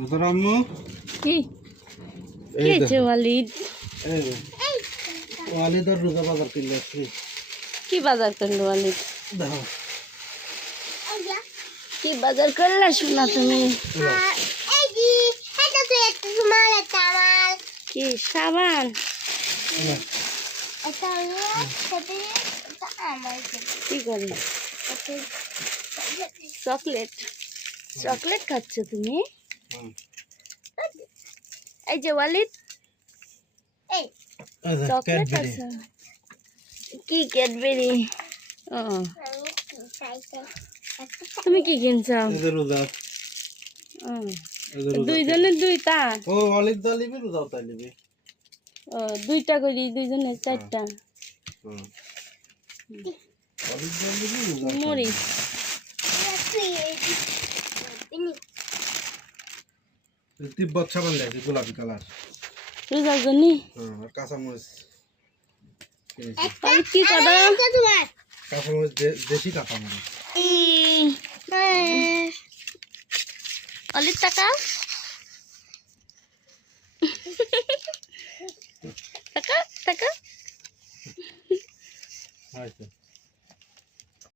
রোজার আম্মু কি এই কে দেখো ওয়ালিদ? এই যে, ওয়ালিদ আর রোজা বাজার কিনলে আসছি কি বাজার করলো ওয়ালিদ? দেখো কি বাজার করলা শোনা তুমি? কি সাবান? কি করে? চকলেট চকলেট খাচ্ছ তুমি? এই যে ওয়ালিদ চকলেট আছে। কি ক্যাডবেরি? ও তুমি কি কিনছো? রোজা ও, দুইজনের দুইটা? ও ওয়ালিদ দা লিবি রোজা তাই লিবি ও দুইটা করি দুইজনের চারটা। ওয়ালিদ দা লিবি রোজা মরি তিব্বত সাবান লাগছে গোলাপি কালার রোজার জন্য। আর কাঁচামরিচ কি করো? কাঁচামরিচ দেশি কাঁচামরিচ অলির টাকা টাকা টাকা হয়েছে